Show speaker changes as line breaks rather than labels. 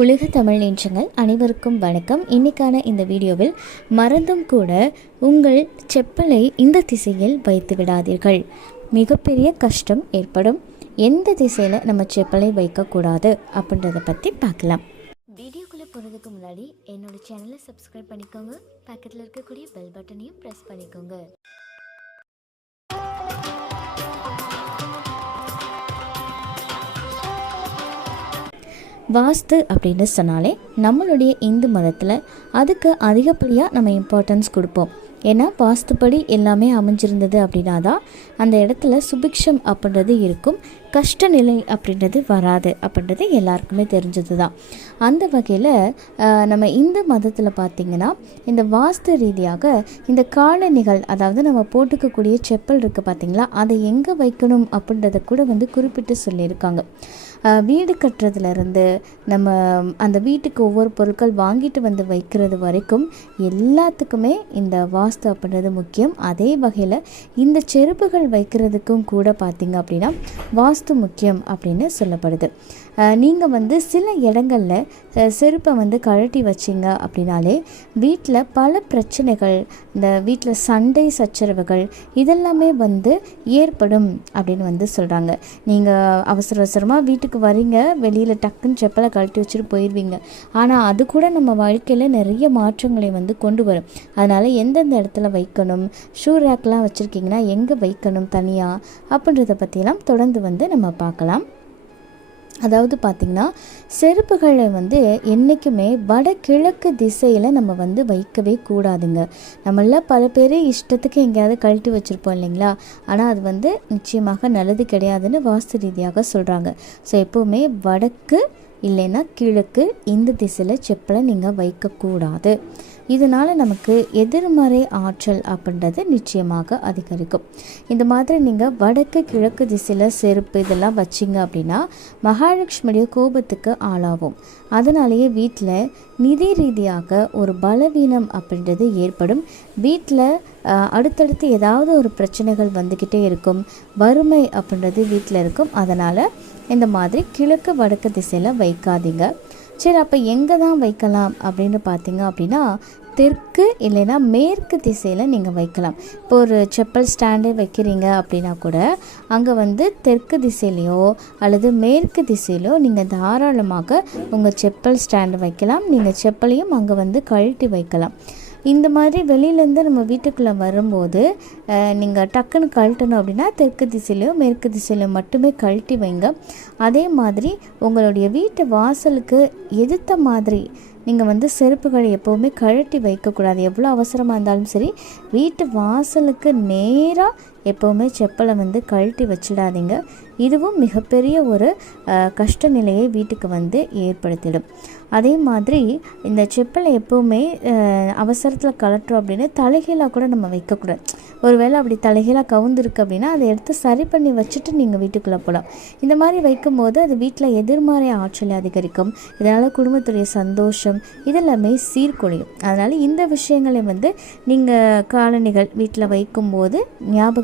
உலக தமிழ் நெஞ்சங்கள் அனைவருக்கும் வணக்கம். இன்னைக்கான இந்த வீடியோவில் மறந்தும் கூட உங்கள் செப்பலை இந்த திசையில் வைத்து விடாதீர்கள். மிகப்பெரிய கஷ்டம் ஏற்படும். எந்த திசையில் நம்ம செப்பலை வைக்கக்கூடாது அப்படின்றத பற்றி பார்க்கலாம். வீடியோக்குள்ளே போகிறதுக்கு முன்னாடி என்னோட சேனலை சப்ஸ்கிரைப் பண்ணிக்கோங்க. பக்கத்தில் இருக்கக்கூடிய பெல் பட்டனையும் ப்ரெஸ் பண்ணிக்கோங்க. வாஸ்து அப்படின்னு சொன்னாலே நம்மளுடைய இந்து மதத்தில் அதுக்கு அதிகப்படியாக நம்ம இம்பார்ட்டன்ஸ் கொடுப்போம். ஏன்னா வாஸ்துப்படி எல்லாமே அமைஞ்சிருந்தது அப்படின்னா தான் அந்த இடத்துல சுபிக்ஷம் அப்படின்றது இருக்கும். கஷ்ட நிலை அப்படின்றது வராது அப்படின்றது எல்லாருக்குமே தெரிஞ்சது தான் அந்த வகையில் நம்ம இந்து மதத்தில் பார்த்திங்கன்னா இந்த வாஸ்து ரீதியாக இந்த காலணிகள் அதாவது நம்ம போட்டுக்கக்கூடிய செப்பல் இருக்குது பார்த்திங்களா அதை எங்கே வைக்கணும் அப்படின்றத கூட வந்து குறிப்பிட்டு சொல்லியிருக்காங்க. வீடு கட்டுறதுலேருந்து நம்ம அந்த வீட்டுக்கு ஒவ்வொரு பொருட்கள் வாங்கிட்டு வந்து வைக்கிறது வரைக்கும் எல்லாத்துக்குமே இந்த வாஸ்து அப்படின்றது முக்கியம். அதே வகையில் இந்த செருப்புகள் வைக்கிறதுக்கும் கூட பார்த்திங்க அப்படின்னா வாஸ்து முக்கியம் அப்படின்னு சொல்லப்படுது. நீங்கள் வந்து சில இடங்களில் செருப்பை வந்து கழட்டி வச்சிங்க அப்படின்னாலே வீட்டில் பல பிரச்சனைகள் இந்த வீட்டில் சண்டை சச்சரவுகள் இதெல்லாமே வந்து ஏற்படும் அப்படின்னு வந்து சொல்கிறாங்க நீங்கள் அவசர அவசரமாக வீட்டுக்கு வரீங்க வெளியில் டக்குன்னு செப்பலை கழட்டி வச்சுட்டு போயிடுவீங்க ஆனால் அது கூட நம்ம வாழ்க்கையில் நிறைய மாற்றங்களை வந்து கொண்டு வரும். அதனால் எந்தெந்த இடத்துல வைக்கணும் ஷூ ரேக்லாம் வச்சுருக்கீங்கன்னா எங்கே வைக்கணும் தனியாக அப்படின்றத பற்றியெல்லாம் தொடர்ந்து வந்து நம்ம பார்க்கலாம். அதாவது பார்த்திங்கன்னா செருப்புகளை வந்து என்றைக்குமே வடகிழக்கு திசையில் நம்ம வந்து வைக்கவே கூடாதுங்க. நம்மளாம் பல பேர் இஷ்டத்துக்கு எங்கேயாவது கழட்டி வச்சுருப்போம் இல்லைங்களா? ஆனால் அது வந்து நிச்சயமாக நல்லது கிடையாதுன்னு வாஸ்து ரீதியாக சொல்கிறாங்க ஸோ எப்போவுமே வடக்கு இல்லைன்னா கிழக்கு இந்த திசையில் செப்பலை நீங்கள் வைக்கக்கூடாது. இதனால் நமக்கு எதிர்மறை ஆற்றல் அப்படின்றது நிச்சயமாக அதிகரிக்கும். இந்த மாதிரி நீங்கள் வடக்கு கிழக்கு திசையில் செருப்பு இதெல்லாம் வச்சிங்க அப்படின்னா மகாலட்சுமியுடைய கோபத்துக்கு ஆளாகும். அதனாலேயே வீட்டில் நிதி ரீதியாக ஒரு பலவீனம் அப்படின்றது ஏற்படும். வீட்டில் அடுத்தடுத்து ஏதாவது ஒரு பிரச்சனைகள் வந்துக்கிட்டே இருக்கும். வறுமை அப்படின்றது வீட்டில் இருக்கும். அதனால் இந்த மாதிரி கிழக்கு வடக்கு திசையில் வைக்காதீங்க. சரி அப்போ எங்கே தான் வைக்கலாம் அப்படின்னு பார்த்தீங்க அப்படின்னா தெற்கு இல்லைன்னா மேற்கு திசையில் நீங்கள் வைக்கலாம். இப்போ ஒரு செப்பல் ஸ்டாண்டே வைக்கிறீங்க அப்படின்னா கூட அங்கே வந்து தெற்கு திசையிலையோ அல்லது மேற்கு திசையிலையோ நீங்கள் தாராளமாக உங்கள் செப்பல் ஸ்டாண்டு வைக்கலாம். நீங்கள் செப்பலையும் அங்கே வந்து கழட்டி வைக்கலாம். இந்த மாதிரி வெளியிலேருந்து நம்ம வீட்டுக்குள்ளே வரும்போது நீங்கள் டக்குன்னு கழட்டணும் அப்படின்னா தெற்கு திசையிலையும் மேற்கு திசையிலையும் மட்டுமே கழட்டி வைங்க. அதே மாதிரி உங்களுடைய வீட்டு வாசலுக்கு எதிர்த்த மாதிரி நீங்கள் வந்து செருப்புகளை எப்போவுமே கழட்டி வைக்கக்கூடாது. எவ்வளோ அவசரமாக இருந்தாலும் சரி வீட்டு வாசலுக்கு நேராக எப்போவுமே செப்பலை வந்து கழட்டி வச்சிடாதீங்க. இதுவும் மிகப்பெரிய ஒரு கஷ்ட நிலையை வீட்டுக்கு வந்து ஏற்படுத்திடும். அதே மாதிரி இந்த செப்பலை எப்போவுமே அவசரத்தில் கலட்டுறோம் அப்படின்னு தலைகீழாக கூட நம்ம வைக்கக்கூடாது. ஒருவேளை அப்படி தலைகீழாக கவுந்துருக்கு அப்படின்னா அதை எடுத்து சரி பண்ணி வச்சுட்டு நீங்கள் வீட்டுக்குள்ளே போகலாம் இந்த மாதிரி வைக்கும்போது அது வீட்டில் எதிர்மறை ஆற்றலை அதிகரிக்கும். இதனால் குடும்பத்துடைய சந்தோஷம் இதெல்லாமே சீர்குலையும். அதனால் இந்த விஷயங்களை வந்து நீங்கள் காலணிகள் வீட்டில் வைக்கும்போது